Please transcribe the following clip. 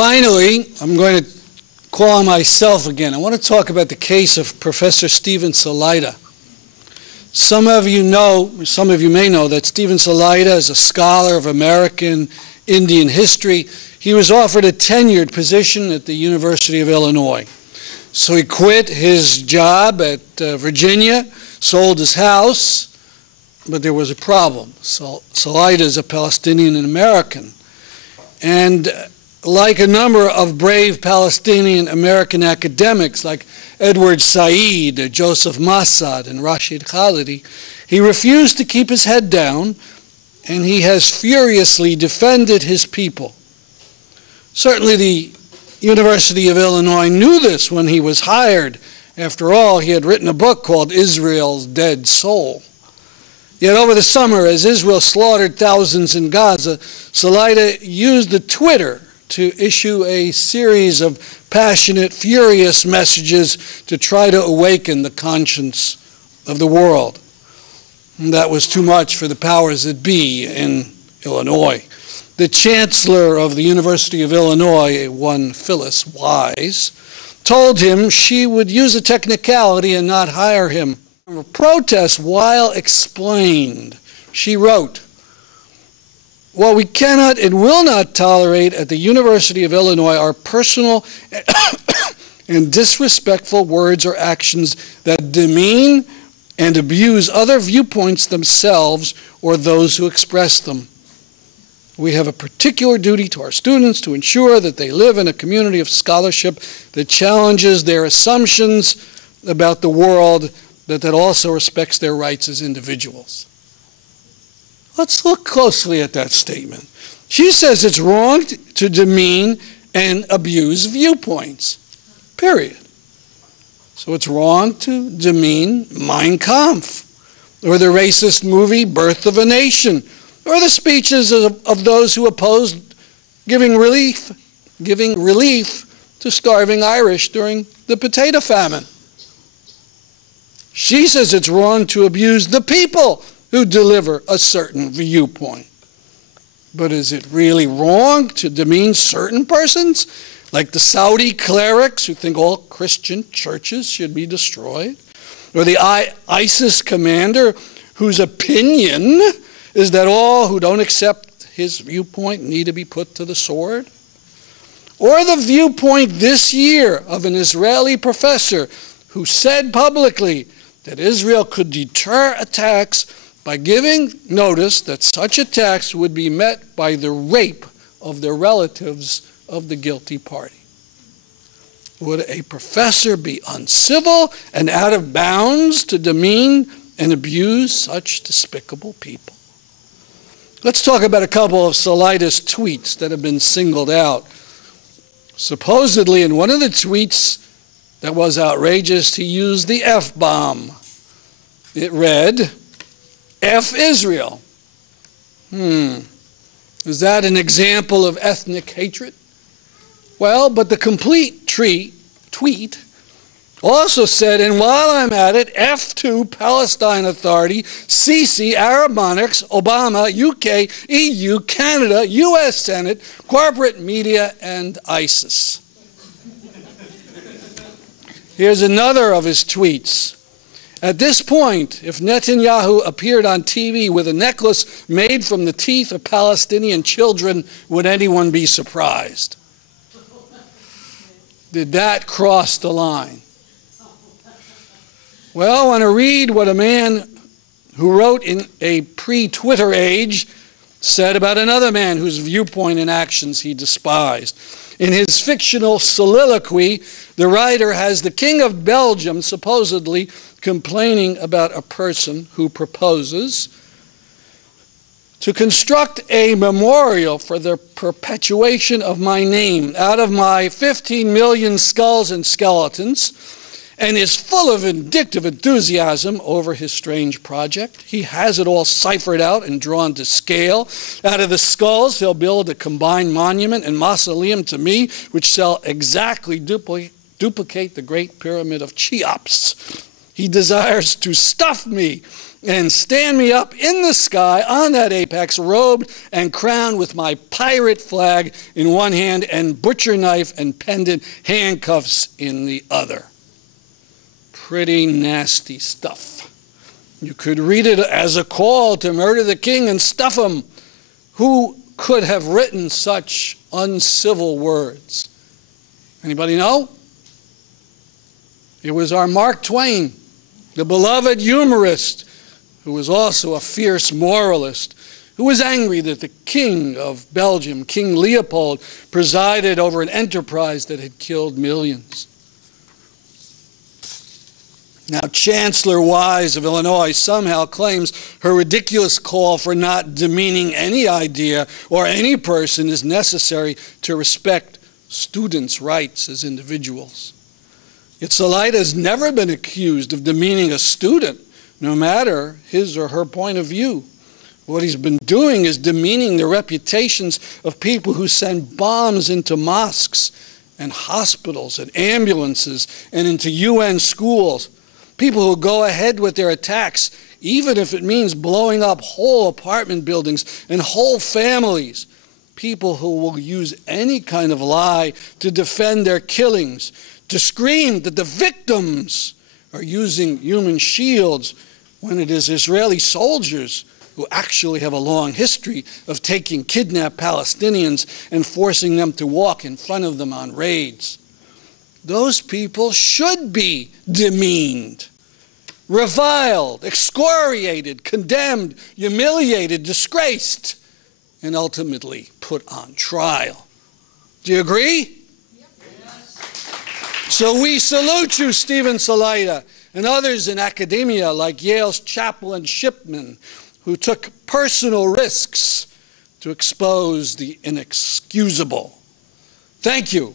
Finally, I'm going to call on myself again. I want to talk about the case of Professor Stephen Salaita. Some of you may know that Stephen Salaita is a scholar of American Indian history. He was offered a tenured position at the University of Illinois. So he quit his job at Virginia, sold his house, but there was a problem. So Salaita is a Palestinian American. And like a number of brave Palestinian American academics like Edward Said, Joseph Massad, and Rashid Khalidi, he refused to keep his head down, and he has furiously defended his people. Certainly the University of Illinois knew this when he was hired. After all, he had written a book called Israel's Dead Soul. Yet over the summer, as Israel slaughtered thousands in Gaza, Salaita used the Twitter to issue a series of passionate, furious messages to try to awaken the conscience of the world. And that was too much for the powers that be in Illinois. The chancellor of the University of Illinois, one Phyllis Wise, told him she would use a technicality and not hire him. A protest, while explained, she wrote, "What we cannot and will not tolerate at the University of Illinois are personal and disrespectful words or actions that demean and abuse other viewpoints themselves or those who express them. We have a particular duty to our students to ensure that they live in a community of scholarship that challenges their assumptions about the world, that also respects their rights as individuals." Let's look closely at that statement. She says it's wrong to demean and abuse viewpoints, period. So it's wrong to demean Mein Kampf, or the racist movie Birth of a Nation, or the speeches of those who opposed giving relief to starving Irish during the potato famine. She says it's wrong to abuse the people who deliver a certain viewpoint. But is it really wrong to demean certain persons, like the Saudi clerics who think all Christian churches should be destroyed? Or the ISIS commander whose opinion is that all who don't accept his viewpoint need to be put to the sword? Or the viewpoint this year of an Israeli professor who said publicly that Israel could deter attacks by giving notice that such attacks would be met by the rape of the relatives of the guilty party. Would a professor be uncivil and out of bounds to demean and abuse such despicable people? Let's talk about a couple of Salaita's tweets that have been singled out. Supposedly, in one of the tweets that was outrageous, he used the F-bomb. It read, "F Israel." Is that an example of ethnic hatred? Well, but the complete tweet also said, "And while I'm at it, F2 Palestine Authority, Sisi, Arab monarchs, Obama, UK, EU, Canada, US Senate, corporate media, and ISIS." Here's another of his tweets. "At this point, if Netanyahu appeared on TV with a necklace made from the teeth of Palestinian children, would anyone be surprised?" Did that cross the line? Well, I want to read what a man who wrote in a pre-Twitter age said about another man whose viewpoint and actions he despised. In his fictional soliloquy, the writer has the King of Belgium supposedly complaining about a person who proposes to construct a memorial for the perpetuation of my name out of my 15 million skulls and skeletons, and is full of vindictive enthusiasm over his strange project. He has it all ciphered out and drawn to scale. Out of the skulls, he'll build a combined monument and mausoleum to me, which shall exactly duplicate the Great Pyramid of Cheops. He desires to stuff me and stand me up in the sky on that apex, robed and crowned with my pirate flag in one hand and butcher knife and pendant handcuffs in the other. Pretty nasty stuff. You could read it as a call to murder the king and stuff him. Who could have written such uncivil words? Anybody know? It was our Mark Twain, the beloved humorist, who was also a fierce moralist, who was angry that the King of Belgium, King Leopold, presided over an enterprise that had killed millions. Now, Chancellor Wise of Illinois somehow claims her ridiculous call for not demeaning any idea or any person is necessary to respect students' rights as individuals. Yet Salaita has never been accused of demeaning a student, no matter his or her point of view. What he's been doing is demeaning the reputations of people who send bombs into mosques and hospitals and ambulances and into UN schools. People who go ahead with their attacks, even if it means blowing up whole apartment buildings and whole families. People who will use any kind of lie to defend their killings, to scream that the victims are using human shields when it is Israeli soldiers who actually have a long history of taking kidnapped Palestinians and forcing them to walk in front of them on raids. Those people should be demeaned, reviled, excoriated, condemned, humiliated, disgraced, and ultimately put on trial. Do you agree? So we salute you, Stephen Salaita, and others in academia like Yale's Chaplain Shipman, who took personal risks to expose the inexcusable. Thank you.